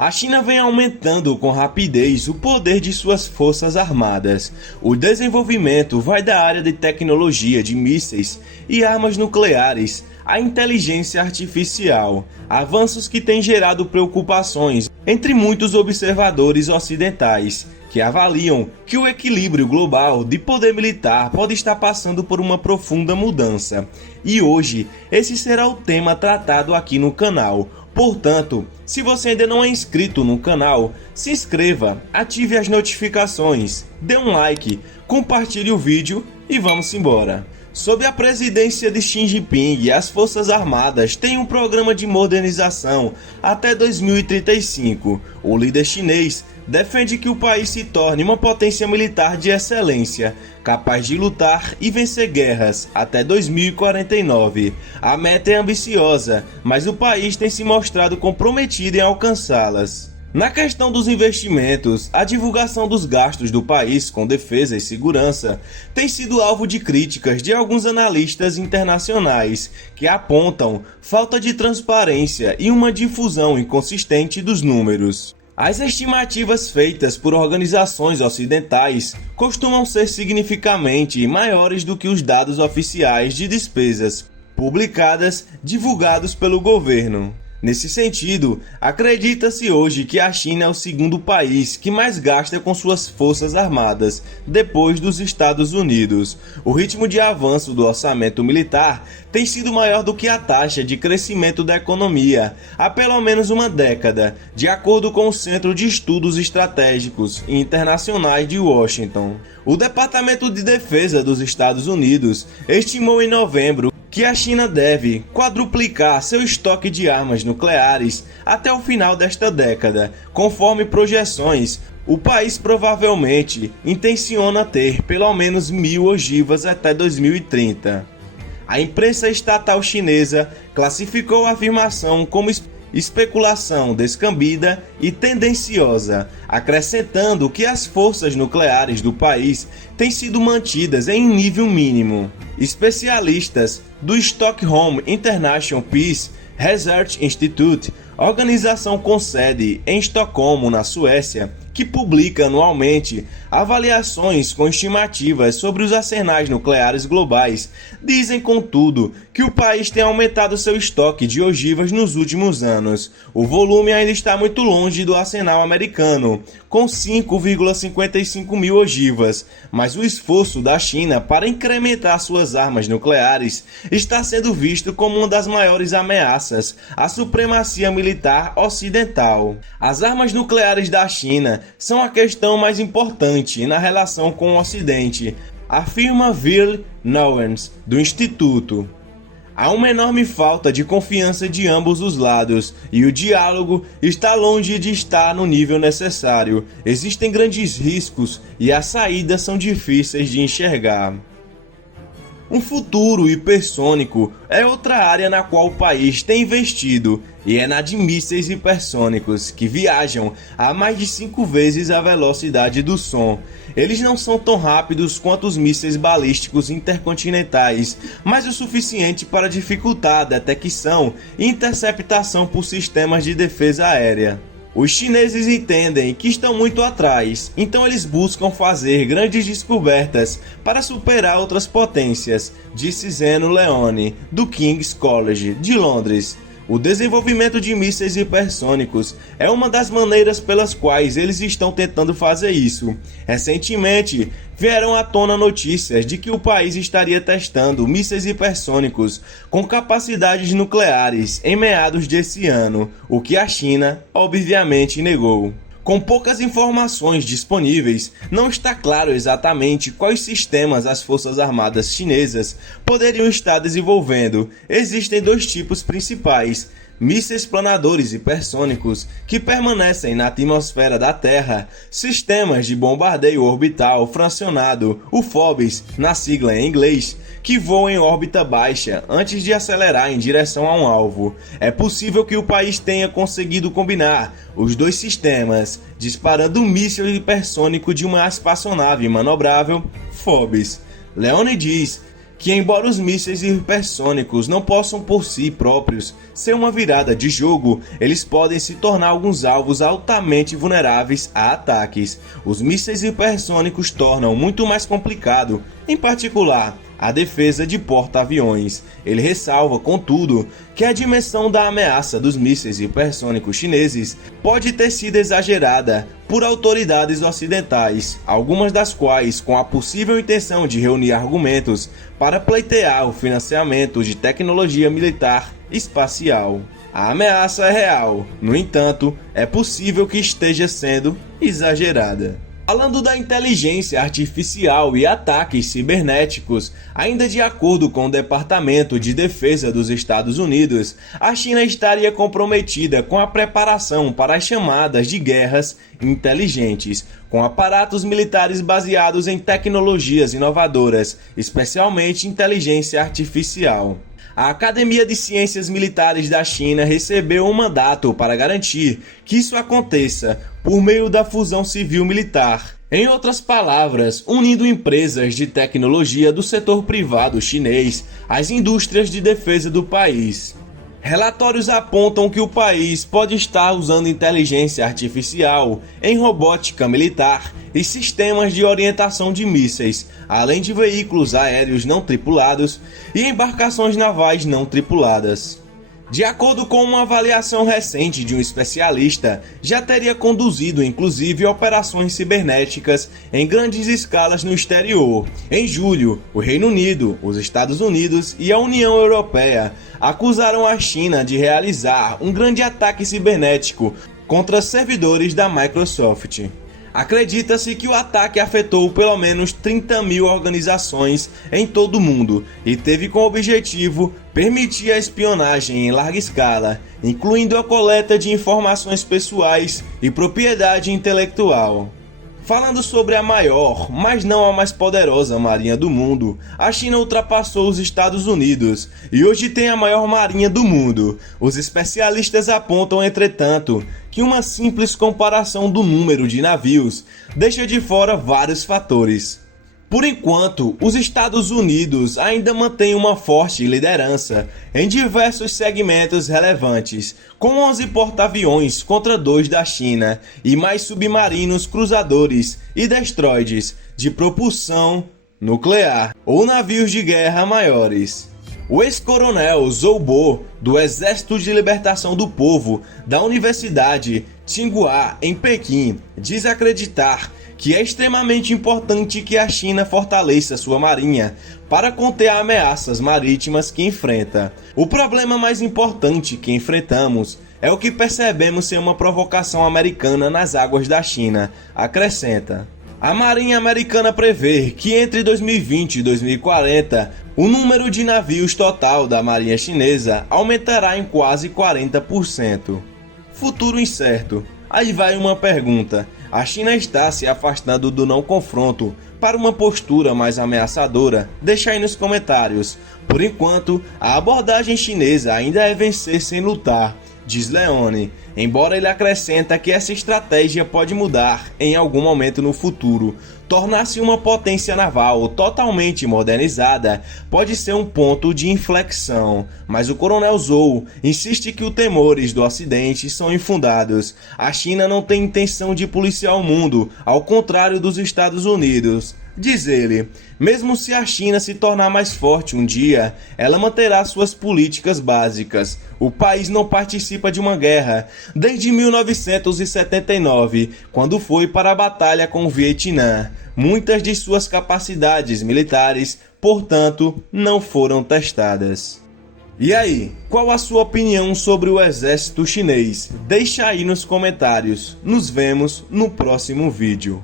A China vem aumentando com rapidez o poder de suas forças armadas. O desenvolvimento vai da área de tecnologia de mísseis e armas nucleares à inteligência artificial, avanços que têm gerado preocupações entre muitos observadores ocidentais, que avaliam que o equilíbrio global de poder militar pode estar passando por uma profunda mudança. E hoje, esse será o tema tratado aqui no canal. Portanto, se você ainda não é inscrito no canal, se inscreva, ative as notificações, dê um like, compartilhe o vídeo e vamos embora. Sob a presidência de Xi Jinping, as Forças Armadas têm um programa de modernização até 2035. O líder chinês defende que o país se torne uma potência militar de excelência, capaz de lutar e vencer guerras até 2049. A meta é ambiciosa, mas o país tem se mostrado comprometido em alcançá-las. Na questão dos investimentos, a divulgação dos gastos do país com defesa e segurança tem sido alvo de críticas de alguns analistas internacionais, que apontam falta de transparência e uma difusão inconsistente dos números. As estimativas feitas por organizações ocidentais costumam ser significativamente maiores do que os dados oficiais de despesas publicadas divulgados pelo governo. Nesse sentido, acredita-se hoje que a China é o segundo país que mais gasta com suas forças armadas, depois dos Estados Unidos. O ritmo de avanço do orçamento militar tem sido maior do que a taxa de crescimento da economia há pelo menos uma década, de acordo com o Centro de Estudos Estratégicos e Internacionais de Washington. O Departamento de Defesa dos Estados Unidos estimou em novembro que a China deve quadruplicar seu estoque de armas nucleares até o final desta década. Conforme projeções, o país provavelmente intenciona ter pelo menos 1.000 ogivas até 2030. A imprensa estatal chinesa classificou a afirmação como especulação descambida e tendenciosa, acrescentando que as forças nucleares do país têm sido mantidas em nível mínimo. Especialistas do Stockholm International Peace Research Institute, organização com sede em Estocolmo, na Suécia, que publica anualmente avaliações com estimativas sobre os arsenais nucleares globais, dizem, contudo, que o país tem aumentado seu estoque de ogivas nos últimos anos. O volume ainda está muito longe do arsenal americano, com 5,55 mil ogivas, mas o esforço da China para incrementar suas armas nucleares está sendo visto como uma das maiores ameaças à supremacia militar ocidental. As armas nucleares da China são a questão mais importante na relação com o Ocidente, afirma Will Nowens, do Instituto. Há uma enorme falta de confiança de ambos os lados e o diálogo está longe de estar no nível necessário. Existem grandes riscos e as saídas são difíceis de enxergar. Um futuro hipersônico é outra área na qual o país tem investido, e é na de mísseis hipersônicos, que viajam a mais de 5 vezes a velocidade do som. Eles não são tão rápidos quanto os mísseis balísticos intercontinentais, mas o suficiente para dificultar a detecção e interceptação por sistemas de defesa aérea. Os chineses entendem que estão muito atrás, então eles buscam fazer grandes descobertas para superar outras potências, disse Zeno Leone, do King's College, de Londres. O desenvolvimento de mísseis hipersônicos é uma das maneiras pelas quais eles estão tentando fazer isso. Recentemente, vieram à tona notícias de que o país estaria testando mísseis hipersônicos com capacidades nucleares em meados desse ano, o que a China, obviamente, negou. Com poucas informações disponíveis, não está claro exatamente quais sistemas as Forças Armadas chinesas poderiam estar desenvolvendo. Existem dois tipos principais: mísseis planadores hipersônicos que permanecem na atmosfera da Terra, sistemas de bombardeio orbital fracionado, o FOBs, na sigla em inglês, que voam em órbita baixa antes de acelerar em direção a um alvo. É possível que o país tenha conseguido combinar os dois sistemas, disparando um míssil hipersônico de uma espaçonave manobrável, FOBs. Leone diz que, embora os mísseis hipersônicos não possam por si próprios ser uma virada de jogo, eles podem se tornar alguns alvos altamente vulneráveis a ataques. Os mísseis hipersônicos tornam muito mais complicado, em particular, a defesa de porta-aviões. Ele ressalva, contudo, que a dimensão da ameaça dos mísseis hipersônicos chineses pode ter sido exagerada por autoridades ocidentais, algumas das quais com a possível intenção de reunir argumentos para pleitear o financiamento de tecnologia militar espacial. A ameaça é real, no entanto, é possível que esteja sendo exagerada. Falando da inteligência artificial e ataques cibernéticos, ainda de acordo com o Departamento de Defesa dos Estados Unidos, a China estaria comprometida com a preparação para as chamadas de guerras inteligentes, com aparatos militares baseados em tecnologias inovadoras, especialmente inteligência artificial. A Academia de Ciências Militares da China recebeu um mandato para garantir que isso aconteça por meio da fusão civil-militar. Em outras palavras, unindo empresas de tecnologia do setor privado chinês às indústrias de defesa do país. Relatórios apontam que o país pode estar usando inteligência artificial em robótica militar e sistemas de orientação de mísseis, além de veículos aéreos não tripulados e embarcações navais não tripuladas. De acordo com uma avaliação recente de um especialista, já teria conduzido inclusive operações cibernéticas em grandes escalas no exterior. Em julho, o Reino Unido, os Estados Unidos e a União Europeia acusaram a China de realizar um grande ataque cibernético contra servidores da Microsoft. Acredita-se que o ataque afetou pelo menos 30 mil organizações em todo o mundo e teve como objetivo permitir a espionagem em larga escala, incluindo a coleta de informações pessoais e propriedade intelectual. Falando sobre a maior, mas não a mais poderosa marinha do mundo, a China ultrapassou os Estados Unidos e hoje tem a maior marinha do mundo. Os especialistas apontam, entretanto, que uma simples comparação do número de navios deixa de fora vários fatores. Por enquanto, os Estados Unidos ainda mantêm uma forte liderança em diversos segmentos relevantes, com 11 porta-aviões contra 2 da China e mais submarinos cruzadores e destroyers de propulsão nuclear ou navios de guerra maiores. O ex-coronel Zhou Bo, do Exército de Libertação do Povo da Universidade Tsinghua, em Pequim, diz acreditar que é extremamente importante que a China fortaleça sua marinha para conter ameaças marítimas que enfrenta. O problema mais importante que enfrentamos é o que percebemos ser uma provocação americana nas águas da China, acrescenta. A Marinha Americana prevê que entre 2020 e 2040, o número de navios total da Marinha Chinesa aumentará em quase 40%. Futuro incerto. Aí vai uma pergunta. A China está se afastando do não confronto para uma postura mais ameaçadora? Deixa aí nos comentários. Por enquanto, a abordagem chinesa ainda é vencer sem lutar, diz Leone, embora ele acrescenta que essa estratégia pode mudar em algum momento no futuro. Tornar-se uma potência naval totalmente modernizada pode ser um ponto de inflexão, mas o coronel Zhou insiste que os temores do Ocidente são infundados. A China não tem intenção de policiar o mundo, ao contrário dos Estados Unidos. Diz ele, mesmo se a China se tornar mais forte um dia, ela manterá suas políticas básicas. O país não participa de uma guerra desde 1979, quando foi para a batalha com o Vietnã. Muitas de suas capacidades militares, portanto, não foram testadas. E aí, qual a sua opinião sobre o exército chinês? Deixa aí nos comentários. Nos vemos no próximo vídeo.